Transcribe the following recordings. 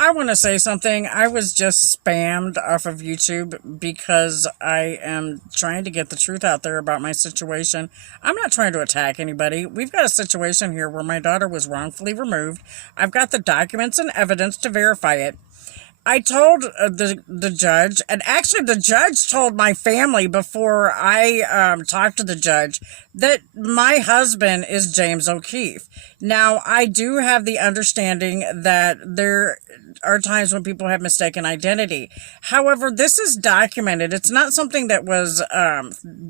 I want to say something. I was just spammed off of YouTube because I am trying to get the truth out there about my situation. I'm not trying to attack anybody. We've got a situation here where my daughter was wrongfully removed. I've got the documents and evidence to verify it. I told the judge, and actually the judge told my family before I talked to the judge that my husband is James O'Keefe. Now, I do have the understanding that there are times when people have mistaken identity. However, this is documented. It's not something that was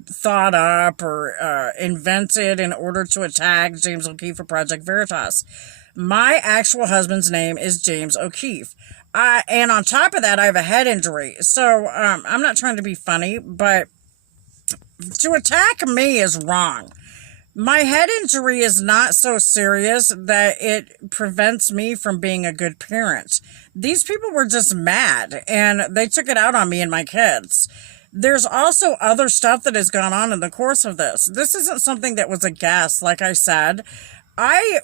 thought up or invented in order to attack James O'Keefe or Project Veritas. My actual husband's name is James O'Keefe. And on top of that, I have a head injury. So I'm not trying to be funny, but to attack me is wrong. My head injury is not so serious that it prevents me from being a good parent. These people were just mad, and they took it out on me and my kids. There's also other stuff that has gone on in the course of this. This isn't something that was a guess, like I said. I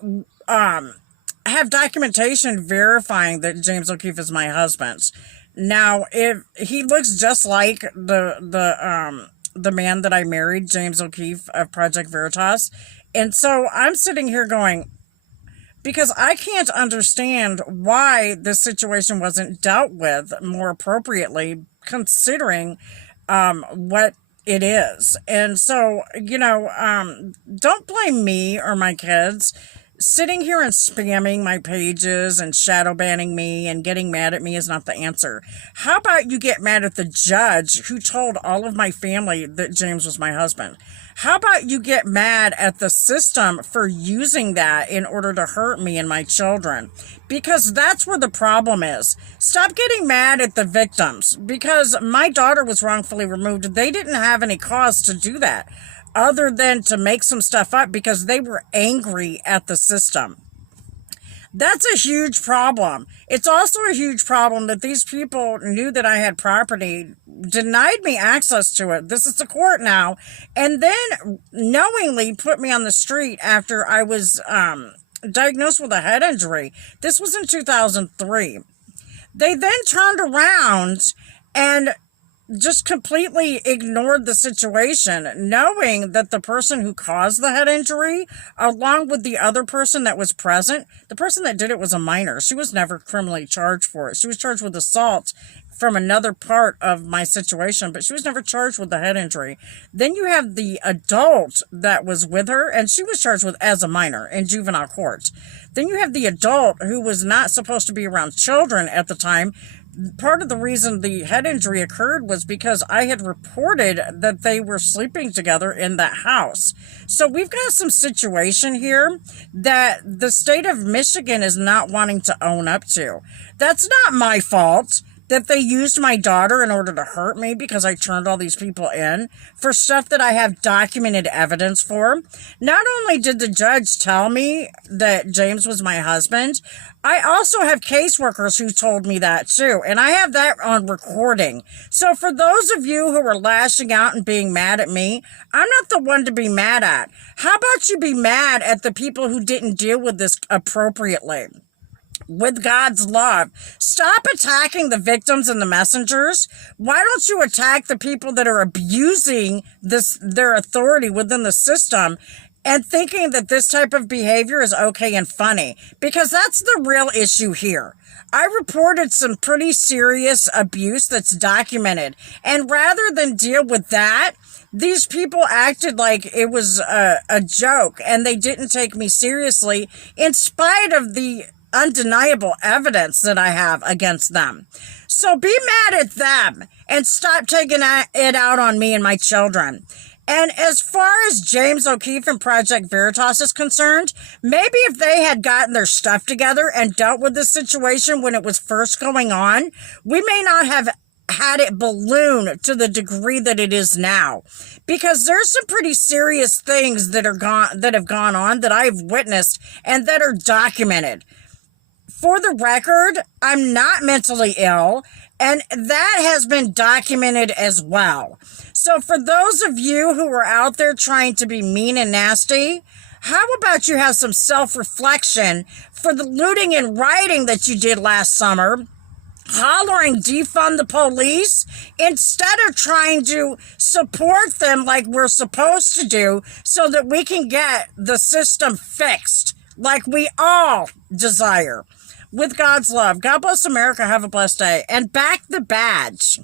have documentation verifying that James O'Keefe is my husband. Now, if he looks just like the man that I married, James O'Keefe of Project Veritas, and so I'm sitting here going, because I can't understand why this situation wasn't dealt with more appropriately, considering what it is. And so, don't blame me or my kids. Sitting here and spamming my pages and shadow banning me and getting mad at me is not the answer. How about you get mad at the judge who told all of my family that James was my husband? How about you get mad at the system for using that in order to hurt me and my children? Because that's where the problem is. Stop getting mad at the victims, because my daughter was wrongfully removed. They didn't have any cause to do that, other than to make some stuff up because they were angry at the system. That's a huge problem. It's also a huge problem that these people knew that I had property, denied me access to it. This is the court now, and then knowingly put me on the street after I was diagnosed with a head injury. This was in 2003. They then turned around and just completely ignored the situation, knowing that the person who caused the head injury, along with the other person that was present, the person that did it was a minor. She was never criminally charged for it. She was charged with assault from another part of my situation, but she was never charged with the head injury. Then you have the adult that was with her, and she was charged with as a minor in juvenile court. Then you have the adult who was not supposed to be around children at the time. Part of the reason the head injury occurred was because I had reported that they were sleeping together in that house. So we've got some situation here that the state of Michigan is not wanting to own up to. That's not my fault that they used my daughter in order to hurt me because I turned all these people in for stuff that I have documented evidence for. Not only did the judge tell me that James was my husband, I also have caseworkers who told me that too, and I have that on recording. So for those of you who are lashing out and being mad at me, I'm not the one to be mad at. How about you be mad at the people who didn't deal with this appropriately? With God's love. Stop attacking the victims and the messengers. Why don't you attack the people that are abusing their authority within the system and thinking that this type of behavior is okay and funny? Because that's the real issue here. I reported some pretty serious abuse that's documented. And rather than deal with that, these people acted like it was a joke and they didn't take me seriously in spite of the undeniable evidence that I have against them. So be mad at them and stop taking it out on me and my children. And as far as James O'Keefe and Project Veritas is concerned, maybe if they had gotten their stuff together and dealt with this situation when it was first going on, we may not have had it balloon to the degree that it is now, because there's some pretty serious things that have gone on that I've witnessed and that are documented. For the record, I'm not mentally ill, and that has been documented as well. So for those of you who are out there trying to be mean and nasty, How about you have some self-reflection for the looting and rioting that you did last summer, hollering defund the police instead of trying to support them like we're supposed to do so that we can get the system fixed like we all desire. With God's love, God bless America. Have a blessed day. And back the badge.